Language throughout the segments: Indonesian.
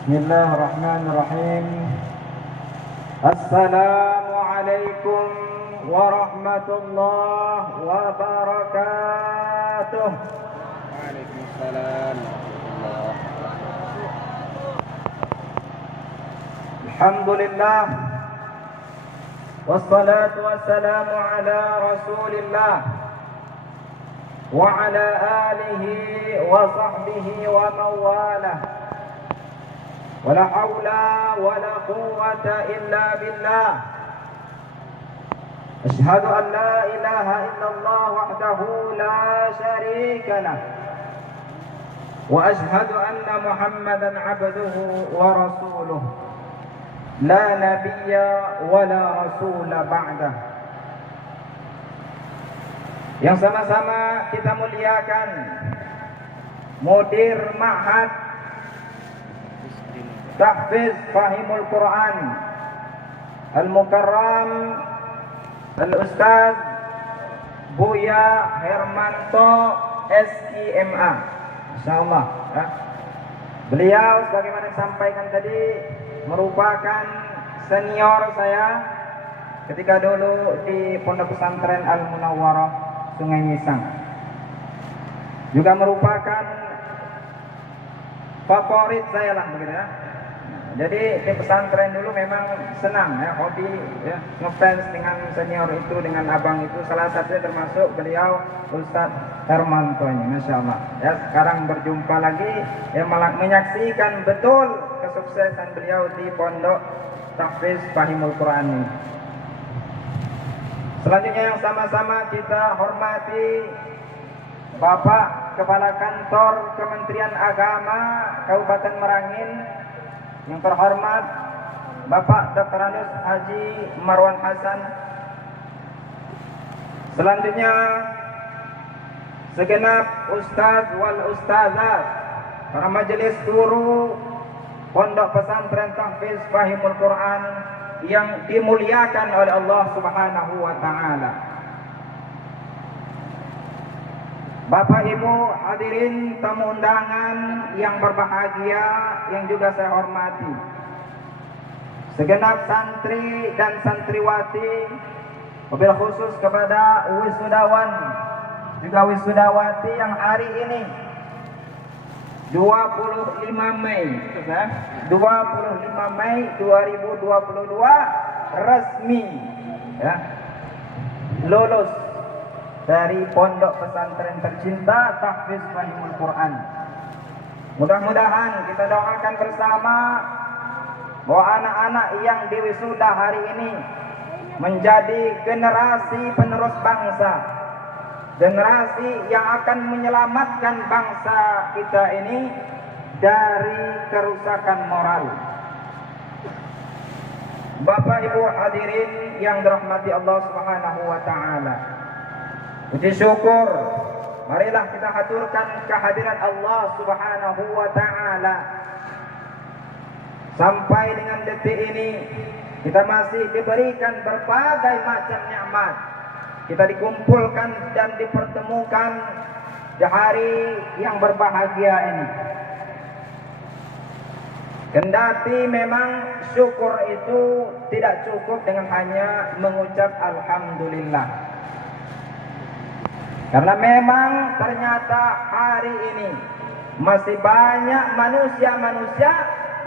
Bismillahirrahmanirrahim. Assalamualaikum warahmatullahi wabarakatuh. Waalaikumsalam warahmatullahi wabarakatuh. Alhamdulillah. Wassalatu wassalamu ala Rasulillah wa ala alihi wa sahbihi wa mawalah. Wala haula wala quwwata illa billah. Asyhadu an la ilaha illallah wahdahu la syarika lah. Wa asyhadu anna Muhammadan abduhu wa rasuluh. La nabiyya wa la rasula ba'dah. Yang sama-sama kita muliakan Mudir Ma'had Tahfiz Fahimul Quran Al-Mukarram Al-Ustaz Buya Hermanto SIMA, insyaallah ya. Beliau sebagaimana disampaikan tadi merupakan senior saya ketika dulu di Pondok Pesantren Al-Munawwarah Sungai Misang. Juga merupakan favorit saya lah begitu ya. Jadi di pesantren dulu memang senang ya, hobi ya, ngefans dengan senior itu, dengan abang itu. Salah satunya termasuk beliau Ustadz Hermanto ini, Masya Allah ya. Sekarang berjumpa lagi ya, malah menyaksikan betul kesuksesan beliau di Pondok Tahfiz Fahimul Quran ini. Selanjutnya yang sama-sama kita hormati Bapak Kepala Kantor Kementerian Agama Kabupaten Merangin, yang terhormat Bapak Dr. Anus Haji Marwan Hasan. Selanjutnya segenap ustaz wal ustazat, para majelis guru Pondok Pesantren Tahfiz Fahimul Quran yang dimuliakan oleh Allah Subhanahu wa taala. Bapak Ibu hadirin tamu undangan yang berbahagia, yang juga saya hormati, segenap santri dan santriwati, wabil khusus kepada wisudawan juga wisudawati yang hari ini 25 Mei 2022 resmi ya, lulus dari Pondok Pesantren tercinta Tahfiz Fahimul Quran. Mudah-mudahan kita doakan bersama bahwa anak-anak yang diwisuda hari ini menjadi generasi penerus bangsa, generasi yang akan menyelamatkan bangsa kita ini dari kerusakan moral. Bapak Ibu hadirin yang dirahmati Allah Subhanahu wa taala, puji syukur marilah kita haturkan kehadiran Allah Subhanahu wa taala. Sampai dengan detik ini kita masih diberikan berbagai macam nikmat. Kita dikumpulkan dan dipertemukan di hari yang berbahagia ini. Kendati memang syukur itu tidak cukup dengan hanya mengucap alhamdulillah. Karena memang ternyata hari ini masih banyak manusia-manusia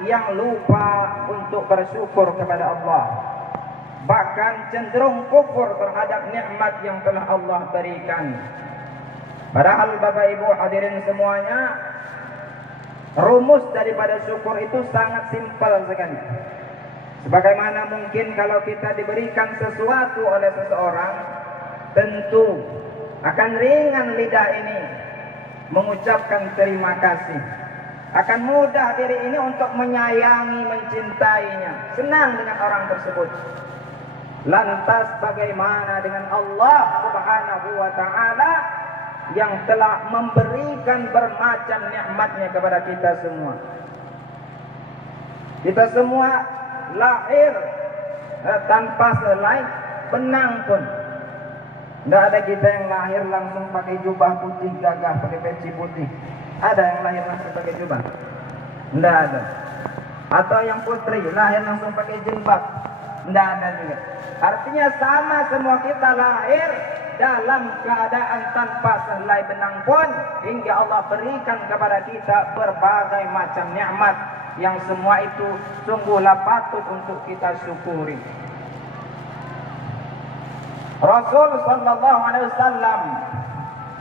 yang lupa untuk bersyukur kepada Allah, bahkan cenderung kufur terhadap nikmat yang telah Allah berikan. Padahal Bapak Ibu hadirin semuanya, rumus daripada syukur itu sangat simpel sekali. Sebagaimana mungkin kalau kita diberikan sesuatu oleh seseorang, tentu akan ringan lidah ini mengucapkan terima kasih. Akan mudah diri ini untuk menyayangi, mencintainya, senang dengan orang tersebut. Lantas bagaimana dengan Allah Subhanahu wa taala yang telah memberikan bermacam nikmatnya kepada kita semua. Kita semua lahir tanpa selai benang pun. Tidak ada kita yang lahir langsung pakai jubah putih gagah, pakai peci putih. Ada yang lahir langsung pakai jubah? Tidak ada. Atau yang putri lahir langsung pakai jilbab, tidak ada juga. Artinya sama semua kita lahir dalam keadaan tanpa sehelai benang pun, hingga Allah berikan kepada kita berbagai macam nikmat yang semua itu sungguhlah patut untuk kita syukuri. Rasul sallallahu alaihi wasallam,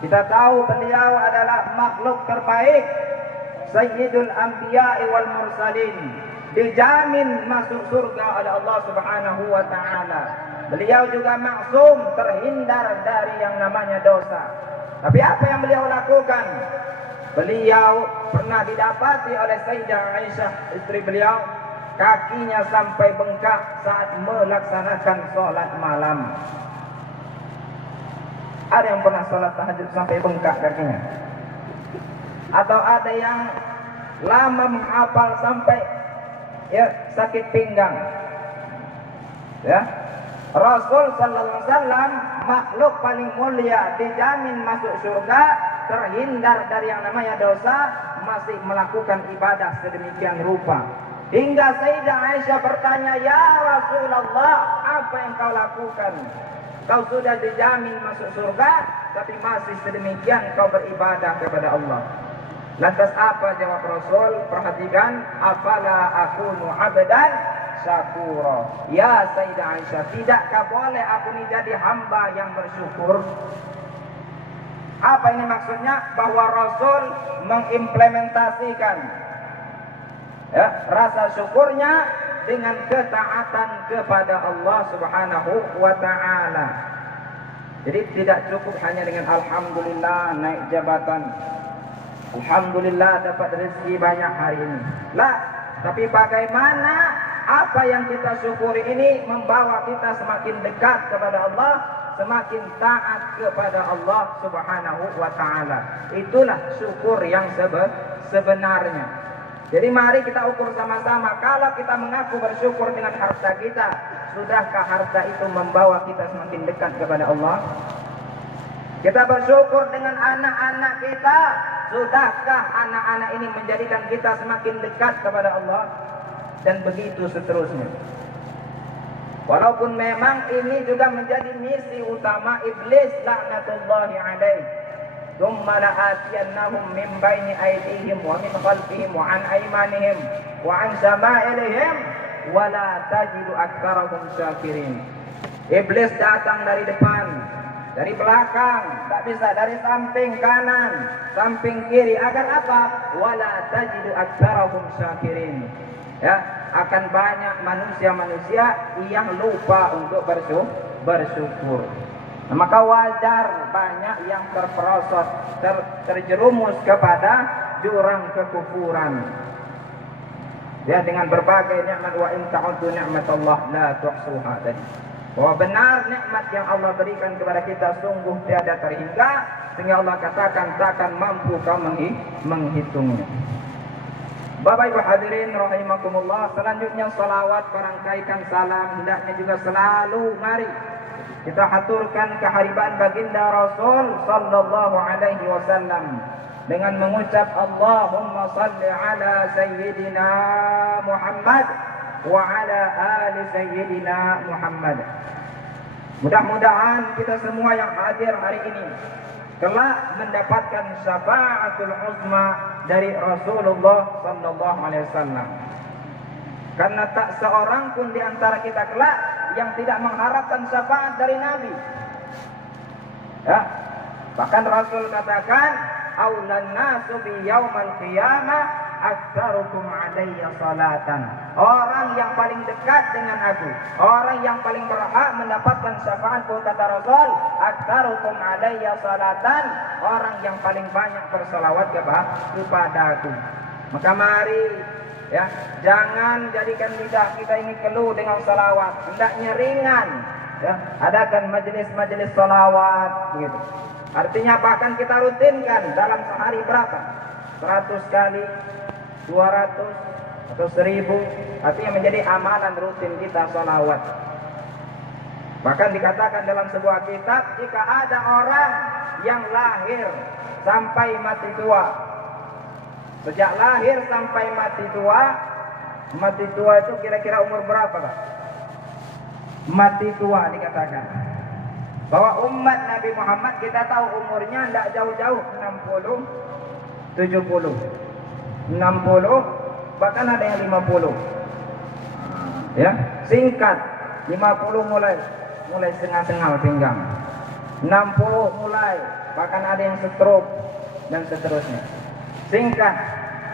kita tahu beliau adalah makhluk terbaik, Sayyidul Anbiya'i wal Mursalin, dijamin masuk surga oleh Allah Subhanahu wa taala. Beliau juga maksum, terhindar dari yang namanya dosa. Tapi apa yang beliau lakukan? Beliau pernah didapati oleh Sayyidah Aisyah, istri beliau, kakinya sampai bengkak saat melaksanakan sholat malam. Ada yang pernah sholat tahajud sampai bengkak kakinya? Atau ada yang lama menghafal sampai sakit pinggang? Ya, Rasul sallallahu alaihi wasallam makhluk paling mulia, dijamin masuk surga, terhindar dari yang namanya dosa, masih melakukan ibadah sedemikian rupa. Hingga Sayyidah Aisyah bertanya, "Ya Rasulullah, apa yang kau lakukan? Kau sudah dijamin masuk surga, tapi masih sedemikian kau beribadah kepada Allah." Lantas apa jawab Rasul? Perhatikan, "Afala akunu abdan syakura." Ya Sayyidah Aisyah, tidakkah boleh aku ini jadi hamba yang bersyukur? Apa ini maksudnya? Bahwa Rasul mengimplementasikan rasa syukurnya dengan ketaatan kepada Allah Subhanahu wa taala. Jadi tidak cukup hanya dengan alhamdulillah naik jabatan, alhamdulillah dapat rezeki banyak hari ini. Lah, tapi bagaimana apa yang kita syukuri ini membawa kita semakin dekat kepada Allah, semakin taat kepada Allah Subhanahu wa taala. Itulah syukur yang sebenarnya. Jadi mari kita ukur sama-sama, kalau kita mengaku bersyukur dengan harta kita, sudahkah harta itu membawa kita semakin dekat kepada Allah? Kita bersyukur dengan anak-anak kita, sudahkah anak-anak ini menjadikan kita semakin dekat kepada Allah? Dan begitu seterusnya. Walaupun memang ini juga menjadi misi utama iblis laknatullahi alaih. Tsumma la'atiyannahum min baini aydihim wa min khalfihim wa an aymanihim wa an shama'ilihim wa la tajidu aktsarahum syakirin. Iblis datang dari depan, dari belakang, tak bisa, dari samping kanan, samping kiri. Agar apa? Wala tajidu aktsarahum syakirin. Ya, akan banyak manusia-manusia yang lupa untuk bersyukur. Nah, maka wajar banyak yang terperosot, terjerumus kepada jurang kekufuran. Ya, dengan berbagai nikmat, wa in ta'uddu ni'matallah la tuhsuha tadi. Bahwa benar nikmat yang Allah berikan kepada kita sungguh tiada terhingga, sehingga Allah katakan takkan mampu kau menghitungnya. Bapak Ibu hadirin rahimakumullah, selanjutnya salawat, perangkaikan salam hendaknya juga selalu mari kita haturkan kehadiran baginda Rasul sallallahu alaihi wasallam dengan mengucap Allahumma salli ala sayyidina Muhammad wa ala ali sayyidina Muhammad. Mudah-mudahan kita semua yang hadir hari ini kelak mendapatkan syafaatul uzma dari Rasulullah sallallahu alaihi wasallam. Karena tak seorang pun di antara kita kelak yang tidak mengharapkan syafaat dari Nabi. Ya, bahkan Rasul katakan, "Aulan nasu bi yaumal qiyamah aktsarukum alayya salatan." Orang yang paling dekat dengan aku, orang yang paling berhak mendapatkan syafaatku, kata Rasul, aktsarukum alayya salatan, orang yang paling banyak berselawat kepada aku. Maka mari, ya, jangan jadikan lidah kita ini keluh dengan salawat, hendaknya ringan. Ya, adakan majelis-majelis salawat begitu. Artinya bahkan kita rutinkan dalam sehari berapa? 100 kali, 200 atau 1000, artinya menjadi amalan rutin kita salawat. Bahkan dikatakan dalam sebuah kitab, jika ada orang yang lahir sampai mati tua, sejak lahir sampai mati tua, Mati tua itu kira-kira umur berapa, Pak? Mati tua dikatakan. Bahwa umat Nabi Muhammad kita tahu umurnya tidak jauh-jauh 60, 70, 60, bahkan ada yang 50. Ya, singkat 50 mulai setengah-setengah pinggang. 60 mulai, bahkan ada yang stroke dan seterusnya. Singkat,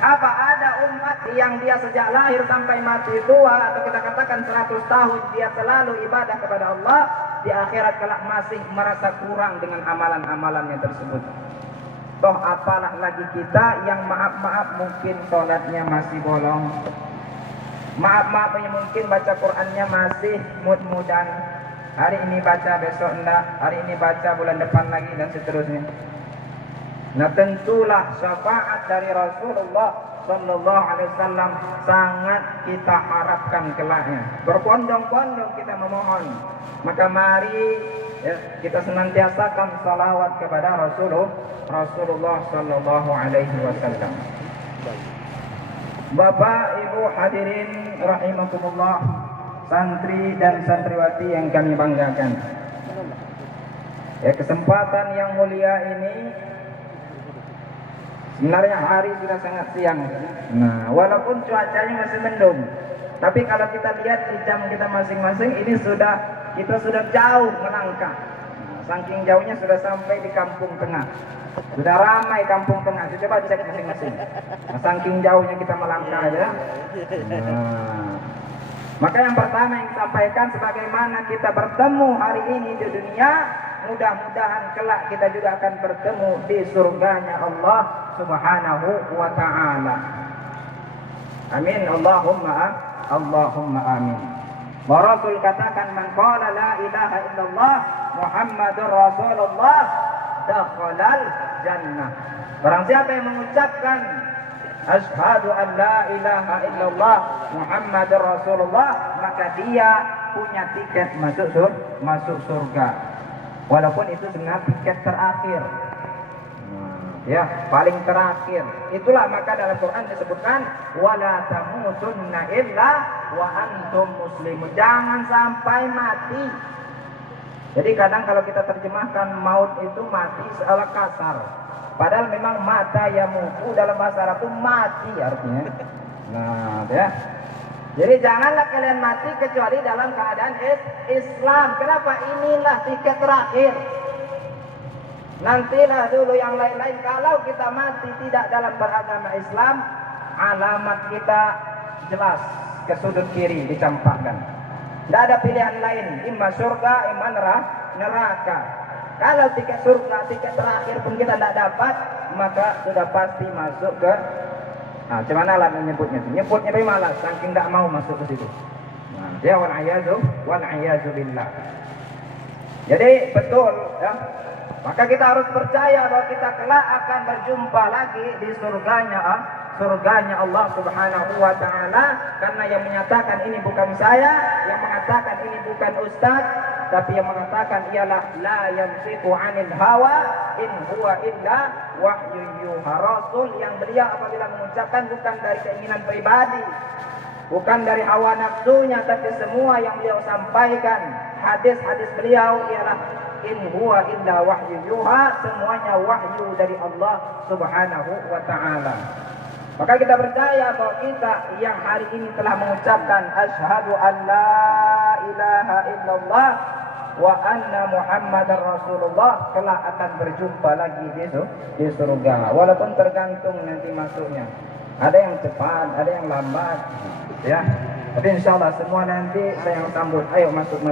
apa ada umat yang dia sejak lahir sampai mati tua, atau kita katakan 100 tahun dia selalu ibadah kepada Allah, di akhirat kelak masih merasa kurang dengan amalan-amalannya tersebut. Toh apalah lagi kita yang maaf-maaf mungkin sholatnya masih bolong, maaf-maaf yang mungkin baca Qur'annya masih mud-mudan, hari ini baca besok enggak, hari ini baca bulan depan lagi dan seterusnya. Nah tentulah syafaat dari Rasulullah Sallallahu Alaihi Wasallam sangat kita harapkan kelaknya. Berbondong-bondong kita memohon. Maka mari ya, kita senantiasakan salawat kepada Rasulullah Sallallahu Alaihi Wasallam. Bapak Ibu hadirin rahimakumullah, santri dan santriwati yang kami banggakan. Ya, kesempatan yang mulia ini sebenarnya hari sudah sangat siang. Nah, walaupun cuacanya masih mendung, tapi kalau kita lihat di jam kita masing-masing ini kita sudah jauh melangkah. Nah, saking jauhnya sudah sampai di Kampung Tengah. Sudah ramai Kampung Tengah. Coba cek masing-masing. Nah, saking jauhnya kita melangkah aja. Nah, maka yang pertama yang disampaikan, sebagaimana kita bertemu hari ini di dunia, mudah-mudahan kelak kita juga akan bertemu di surganya Allah Subhanahu wa ta'ala. Amin. Allahumma amin. Wa Rasul katakan, man qala la ilaha illallah Muhammadur Rasulullah dakhalal jannah. Barang siapa yang mengucapkan asyhadu an la ilaha illallah Muhammadur Rasulullah, maka dia punya tiket masuk surga. Walaupun itu sebenarnya tiket terakhir. Ya, paling terakhir. Itulah maka dalam Quran disebutkan wala tamutunna illa wa antum muslimun. Jangan sampai mati. Jadi kadang kalau kita terjemahkan maut itu mati seolah kasar. Padahal memang mata yamutu dalam bahasa Arab itu mati artinya. Nah, ya. Jadi janganlah kalian mati kecuali dalam keadaan Islam. Kenapa? Inilah tiket terakhir. Nantilah dulu yang lain-lain. Kalau kita mati tidak dalam beragama Islam, alamat kita jelas ke sudut kiri dicampakkan. Tidak ada pilihan lain, imma surga, imma neraka. Kalau tiket surga, tiket terakhir pun kita tidak dapat, maka sudah pasti masuk ke. Nah, cuman lah menyebutnya? Nyebutnya tapi malas, saking tidak mau masuk ke situ. Nah, dia wal a'yadu billah. Jadi betul, ya. Maka kita harus percaya bahwa kita kelak akan berjumpa lagi di surganya Allah Subhanahu wa ta'ala, karena yang menyatakan ini bukan saya, yang mengatakan ini bukan ustaz, tapi yang mengatakan ialah la yantiqu 'anil hawa in huwa illa wahyu yuha. Rasul yang beliau apabila mengucapkan bukan dari keinginan pribadi, bukan dari hawa nafsunya, tapi semua yang beliau sampaikan, hadis-hadis beliau ialah in huwa illa wahyu yuha, semuanya wahyu dari Allah Subhanahu wa ta'ala. Maka kita percaya bahwa kita yang hari ini telah mengucapkan asyhadu an la ilaha illallah wa anna Muhammadar Rasulullah kelak akan berjumpa lagi di surga. Walaupun tergantung nanti masuknya. Ada yang cepat, ada yang lambat, ya. Tapi insyaallah semua nanti saya yang sambut. Ayo masuk.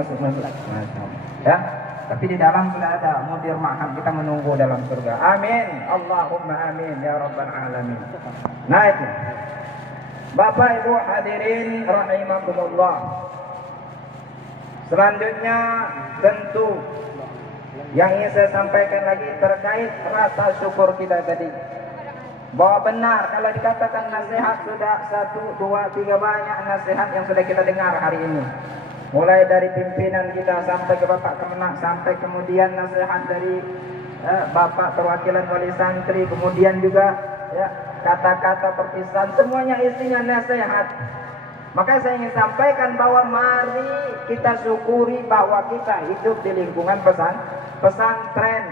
Ya. Tapi di dalam sudah ada mudir ma'ham, kita menunggu dalam surga. Amin. Allahumma amin ya rabbal alamin. Nah itu. Bapak Ibu hadirin rahimakumullah. Selanjutnya tentu yang ingin saya sampaikan lagi terkait rasa syukur kita tadi. Bahwa benar kalau dikatakan nasihat sudah 1, 2, 3 banyak nasihat yang sudah kita dengar hari ini. Mulai dari pimpinan kita sampai ke Bapak Kemenak, sampai kemudian nasihat dari Bapak perwakilan wali santri, kemudian juga ya kata-kata perpisahan, semuanya isinya nasihat. Maka saya ingin sampaikan bahwa mari kita syukuri bahwa kita hidup di lingkungan pesantren.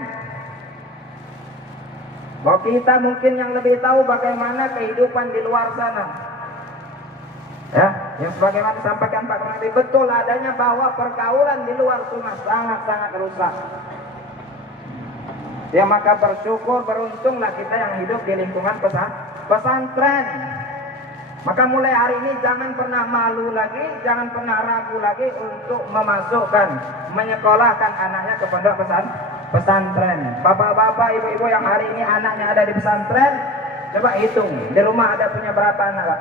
Bahwa kita mungkin yang lebih tahu bagaimana kehidupan di luar sana. Ya, yang sebagaimana disampaikan Pak Kepala, betul adanya bahwa pergaulan di luar sana sangat-sangat rusak. Ya, maka bersyukur, beruntunglah kita yang hidup di lingkungan pesantren. Maka mulai hari ini jangan pernah malu lagi, jangan pernah ragu lagi untuk memasukkan, menyekolahkan anaknya ke pondok pesantren. Bapak-bapak, ibu-ibu yang hari ini anaknya ada di pesantren, coba hitung, di rumah ada punya berapa anak, Pak?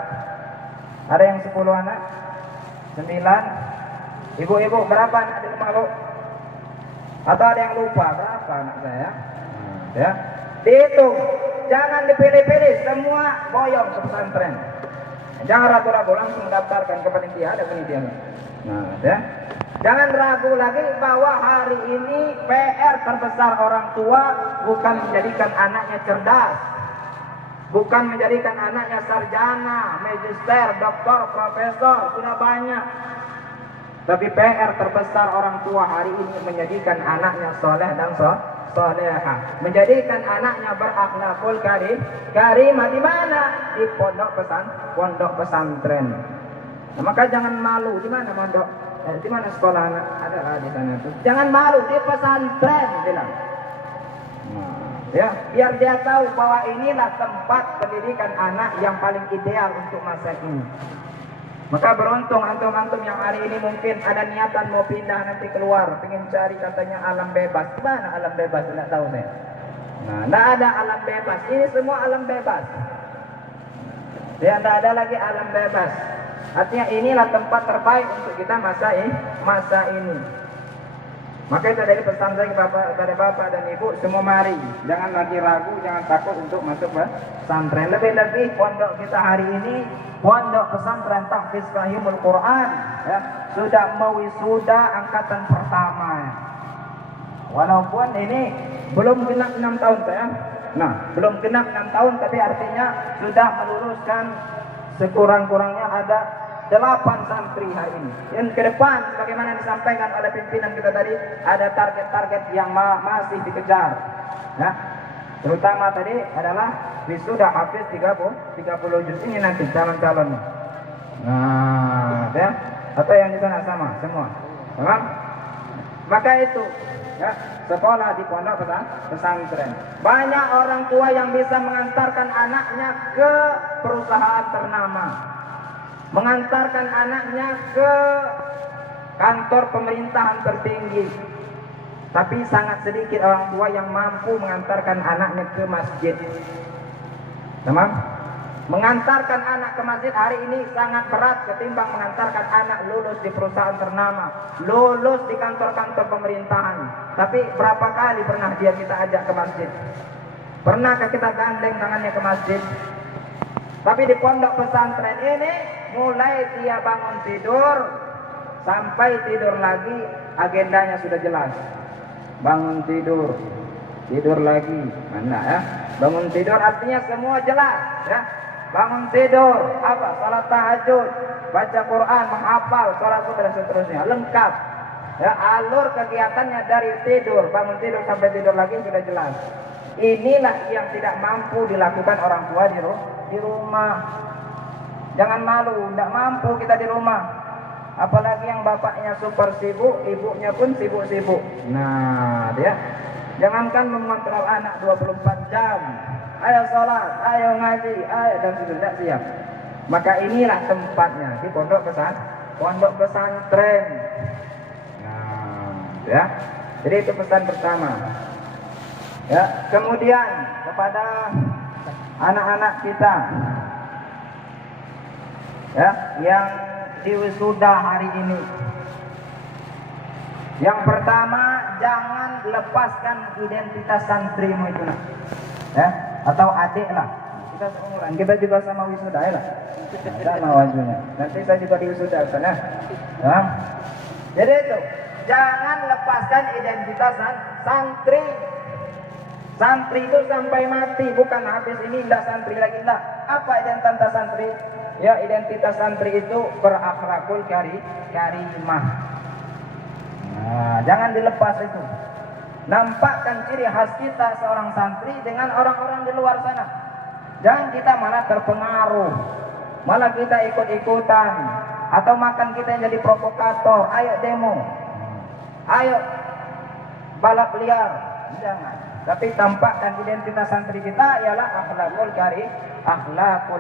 Ada yang 10 anak? 9? Ibu-ibu berapa anak di rumah, Bu? Atau ada yang lupa berapa anak saya? Ya, dihitung, jangan dipilih-pilih, semua boyong ke pesantren. Jangan ragu-ragu, langsung daftarkan ke panitia, ada panitia. Nah, ya. Jangan ragu lagi bahwa hari ini PR terbesar orang tua bukan menjadikan anaknya cerdas, bukan menjadikan anaknya sarjana, magister, doktor, profesor, sudah banyak. Tapi PR terbesar orang tua hari ini menjadikan anaknya soleh dan soleha, menjadikan anaknya berakhlakul karimah. Di mana? Di pondok pesantren. Nah, maka jangan malu. Di mana pondok? Di mana sekolah anak? Ada di sana tuh. Jangan malu, di pesantren bilang. Ya, biar dia tahu bahwa inilah tempat pendidikan anak yang paling ideal untuk masa ini. Maka beruntung antum-antum yang hari ini mungkin ada niatan mau pindah nanti keluar, pengen cari katanya alam bebas. Mana alam bebas? Tidak tahu saya. Nah, tidak ada alam bebas. Ini semua alam bebas. Ya, tidak ada lagi alam bebas. Artinya inilah tempat terbaik untuk kita masa ini. Maka itu dari pesan saya kepada bapak dan ibu semua, mari jangan lagi ragu, jangan takut untuk masuk pesantren. Lebih-lebih pondok kita hari ini pondok pesantren tahfiz fahimul Quran, ya, sudah mewisuda angkatan pertama. Walaupun ini belum genap 6 tahun saya. Nah, belum genap 6 tahun, tapi artinya sudah meluluskan sekurang-kurangnya ada 8 santri hari ini. Dan ke depan sebagaimana disampaikan oleh pimpinan kita tadi, ada target-target yang masih dikejar. Ya. Terutama tadi adalah wisuda hafiz 30 juz ini nanti calon-calon. Nah, ya. Atau yang di sana sama semua. Paham? Maka itu, ya, sekolah di pondok pesantren. Banyak orang tua yang bisa mengantarkan anaknya ke perusahaan ternama, mengantarkan anaknya ke kantor pemerintahan tertinggi. Tapi sangat sedikit orang tua yang mampu mengantarkan anaknya ke masjid. Tamam? Mengantarkan anak ke masjid hari ini sangat berat ketimbang mengantarkan anak lulus di perusahaan ternama, lulus di kantor-kantor pemerintahan. Tapi berapa kali pernah dia kita ajak ke masjid? Pernahkah kita gandeng tangannya ke masjid? Tapi di pondok pesantren ini, mulai dia bangun tidur sampai tidur lagi, agendanya sudah jelas. Bangun tidur, tidur lagi, mana ya? Bangun tidur artinya semua jelas, ya. Bangun tidur, apa? Salat tahajud, baca Quran, menghafal, sholat subuh dan seterusnya, lengkap. Ya, alur kegiatannya dari tidur, bangun tidur sampai tidur lagi sudah jelas. Inilah yang tidak mampu dilakukan orang tua di rumah. Jangan malu, tidak mampu kita di rumah. Apalagi yang bapaknya super sibuk, ibunya pun sibuk-sibuk. Nah, dia jangankan mengontrol anak 24 jam. Ayo sholat, ayo ngaji, ayo, dan sudah siap. Maka inilah tempatnya di pondok pesantren. Nah, ya. Jadi itu pesan pertama. Ya, kemudian kepada anak-anak kita, ya, yang diwisuda hari ini. Yang pertama, jangan lepaskan identitas santrimu itu, nak. Ya, atau adik lah. Kita seumuran, kita juga sama wisuda ya lah. Sama wajunya. Nanti saya juga diwisuda sana. Ya. Jadi itu, jangan lepaskan identitas santri. Santri itu sampai mati, bukan habis ini tidak santri lagi tidak. Apa identitas santri? Ya, identitas santri itu berakhlakul karimah. Nah, jangan dilepas itu. Nampakkan ciri khas kita seorang santri dengan orang-orang di luar sana. Jangan kita malah terpengaruh, malah kita ikut-ikutan, atau makan kita yang jadi provokator. Ayo demo, ayo balap liar, jangan. Tapi tampakkan identitas santri kita ialah akhlakul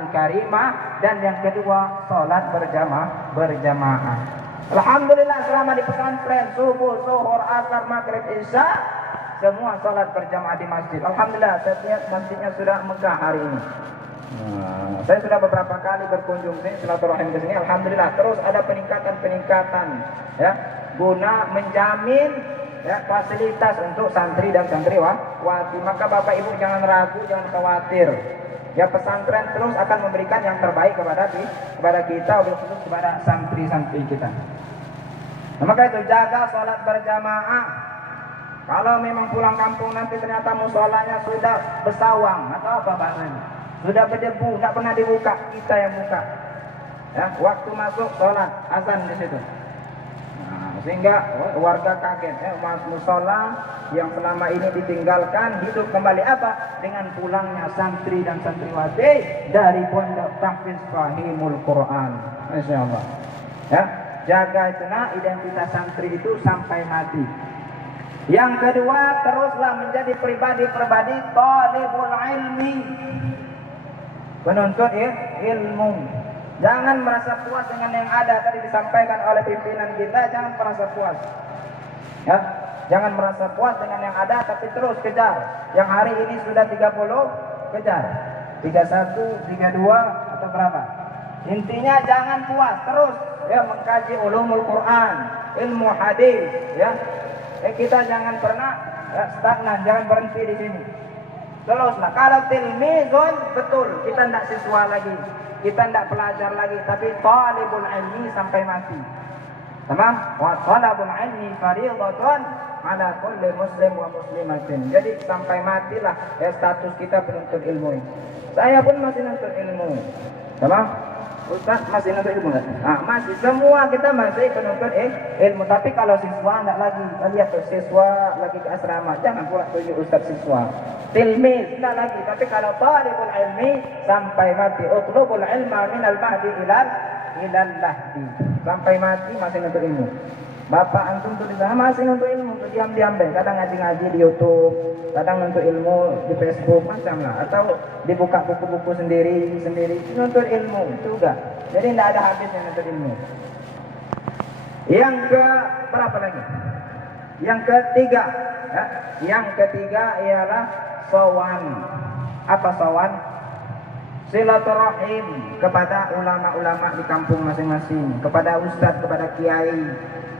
karimah, dan yang kedua salat berjamaah. Alhamdulillah selama di pesantren subuh, zuhur, asar, maghrib, isya semua salat berjamaah di masjid. Alhamdulillah setiap masjidnya sudah megah hari ini. Saya sudah beberapa kali berkunjung sini, silaturahim ke sini. Alhamdulillah terus ada peningkatan ya, guna menjamin ya fasilitas untuk santri dan santriwati. Maka Bapak Ibu jangan ragu, jangan khawatir. Ya, pesantren terus akan memberikan yang terbaik kepada kita, khusus kepada santri-santri kita. Nah, maka itu jaga sholat berjamaah. Kalau memang pulang kampung nanti ternyata musolanya sudah bersawang atau apa bahasanya, sudah berdebu, tidak pernah dibuka, kita yang buka. Ya, waktu masuk sholat azan di situ. Sehingga warga kaget, musola yang selama ini ditinggalkan hidup kembali apa? Dengan pulangnya santri dan santriwati dari pondok tahfiz fahimul Quran. Masyaallah. Ya, jaga itu identitas santri itu sampai mati. Yang kedua, teruslah menjadi pribadi-pribadi talibul ilmi, penuntut ilmu. Jangan merasa puas dengan yang ada. Tadi disampaikan oleh pimpinan kita, jangan merasa puas. Ya, jangan merasa puas dengan yang ada, tapi terus kejar. Yang hari ini sudah 30, kejar 31, 32 atau berapa. Intinya jangan puas, terus ya mengkaji ulumul Quran, ilmu hadis. Ya, kita jangan pernah stagnan, jangan berhenti di sini. Teruslah. Kalau tilmizun, betul kita tidak siswa lagi, kita tidak pelajar lagi, tapi talibul ilmi sampai mati. Tamam? Wa talabul ilmi fardhatun ala kulli muslim wa muslimatin. Jadi sampai matilah ya status kita penuntut ilmu. Saya pun masih nuntut ilmu. Tamam? Ustaz masih nuntut ilmu enggak? Masih, semua kita masih penuntut ilmu. Tapi kalau siswa enggak lagi. Lihat tuh, siswa lagi ke asrama, jangan pula tunjuk ustaz siswa. Tilmiz enggak lagi. Tapi kalau talibul ilmi sampai mati, utlubul ilma minal mahdi ilal lahdi. Sampai mati masih nuntut ilmu. Bapak antum tuh di sana masih nuntut ilmu, tuh diam-diam deh. Kadang ngaji-ngaji di YouTube, kadang nuntut ilmu di Facebook, macam lah. Atau dibuka buku-buku sendiri nuntut ilmu juga. Jadi tidak ada habisnya nuntut ilmu. Yang ke berapa lagi? Yang ketiga, ya. Yang ketiga ialah sowan. Apa sowan? Silaturahim kepada ulama-ulama di kampung masing-masing, kepada ustadz, kepada kiai.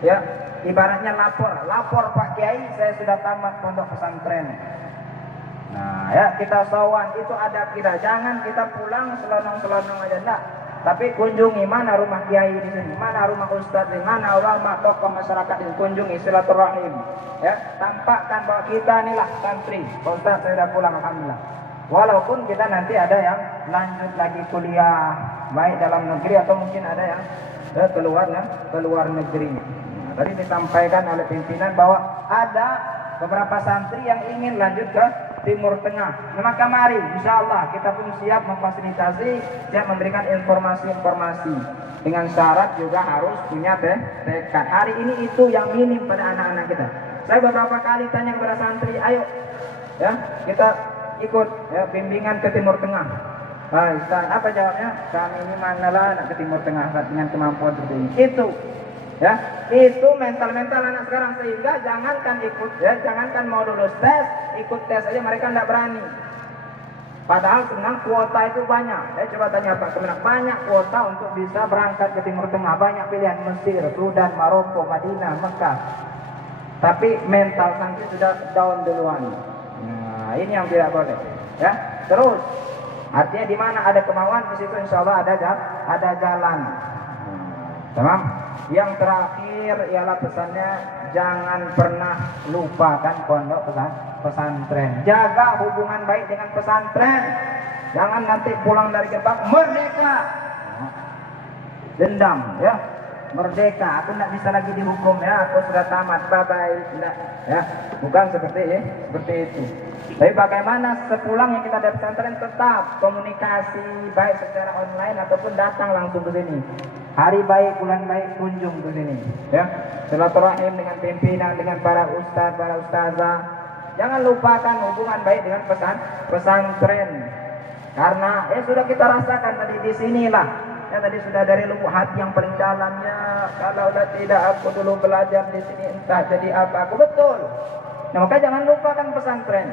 Ya, ibaratnya lapor Pak Kiai, saya sudah tamat pondok pesantren. Nah, ya kita sowan, itu adab kita. Jangan kita pulang selonong-selonong aja, enggak. Tapi kunjungi mana rumah kiai di sini, mana rumah ustadz, di mana ulama, tokoh masyarakat ini, kunjungi silaturahim. Ya, tampakkan bahwa kita inilah santri. Ustadz, saya sudah pulang, alhamdulillah. Walaupun kita nanti ada yang lanjut lagi kuliah, baik dalam negeri atau mungkin ada yang keluar negeri. Tadi disampaikan oleh pimpinan bahwa ada beberapa santri yang ingin lanjut ke Timur Tengah. Maka mari, insya Allah kita pun siap memfasilitasi, siap memberikan informasi-informasi. Dengan syarat juga harus punya tekad. Hari ini itu yang minim pada anak-anak kita. Saya beberapa kali tanya kepada santri, ayo ya kita ikut ya, bimbingan ke Timur Tengah. Ustaz, apa jawabnya? Kami ini manalah anak ke Timur Tengah dengan kemampuan seperti ini. Itu ya, itu mental anak sekarang, sehingga jangankan ikut ya, jangankan mau lulus tes, ikut tes aja mereka tidak berani. Padahal sebenarnya kuota itu banyak. Coba tanya Pak Kemenak, banyak kuota untuk bisa berangkat ke Timur Tengah, banyak pilihan, Mesir, Sudan, Maroko, Madinah, Mekah. Tapi mental santri sudah down duluan. Nah, ini yang tidak boleh. Ya, terus artinya di mana ada kemauan, di situ insya Allah ada jalan. Tamam? Yang terakhir ialah pesannya, jangan pernah lupakan pondok pesantren. Jaga hubungan baik dengan pesantren. Jangan nanti pulang dari gerbang merdeka. Dendam ya. Merdeka, aku tidak bisa lagi dihukum ya, aku sudah tamat, bye-bye. Tidak, ya. Bukan seperti itu. Tapi bagaimana sepulangnya kita dari pesantren tetap komunikasi baik secara online ataupun datang langsung ke sini. Hari baik, bulan baik, kunjung ke sini. Ya, silaturahim dengan pimpinan, dengan para ustaz, para ustazah. Jangan lupakan hubungan baik dengan pesantren. Karena sudah kita rasakan tadi di sinilah. Ya, tadi sudah dari lubuk hati yang paling dalamnya. Kalau tidak aku dulu belajar di sini entah jadi apa. Aku betul. Nah, maka jangan lupakan pesantren.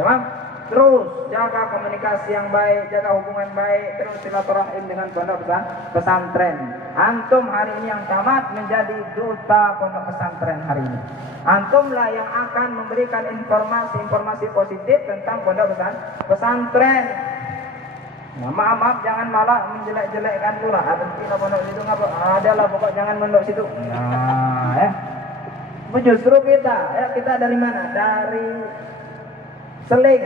Memang terus jaga komunikasi yang baik, jaga hubungan baik, terus silaturahim dengan pondok pesantren. Antum hari ini yang tamat menjadi duta pondok pesantren hari ini. Antumlah yang akan memberikan informasi positif tentang pondok pesantren. Nah, maaf jangan malah menjelek-jelekkan pula. Ada pondok situ adalah pokok jangan pondok situ. Nah, ya. Justru kita dari mana? Dari Seling.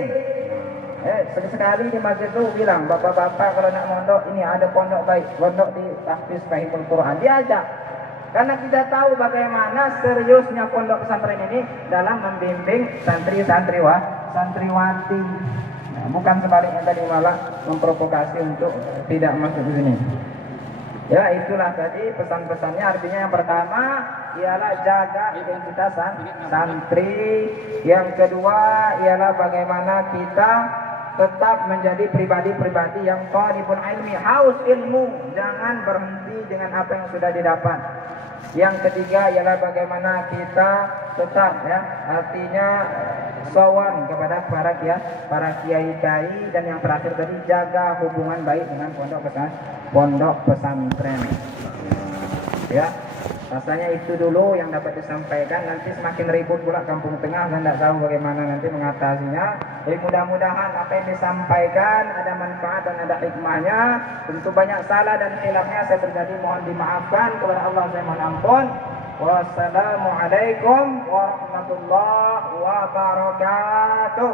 Sekali di masjid itu bilang, bapak-bapak kalau nak mondok ini ada pondok baik, pondok di Tahfiz Fahimul Quran, diajak. Karena kita tahu bagaimana seriusnya pondok pesantren ini dalam membimbing santriwati. Nah, bukan sebaliknya tadi malah memprovokasi untuk tidak masuk ke sini. Ya, itulah tadi pesan-pesannya. Artinya yang pertama ialah jaga identitas santri. Yang kedua ialah bagaimana kita tetap menjadi pribadi-pribadi yang thalibul ilmi, haus ilmu, jangan berhenti dengan apa yang sudah didapat. Yang ketiga ialah bagaimana kita tetap artinya sowan kepada para kiai-kiai, dan yang terakhir tadi jaga hubungan baik dengan pondok pesantren. Ya, rasanya itu dulu yang dapat disampaikan. Nanti semakin ribut pula Kampung Tengah, dan tidak tahu bagaimana nanti mengatasinya. Jadi mudah-mudahan apa yang disampaikan ada manfaat dan ada hikmahnya. Tentu banyak salah dan khilafnya saya terjadi, mohon dimaafkan. Kepada Allah saya mohon ampun. Wassalamualaikum warahmatullahi wabarakatuh.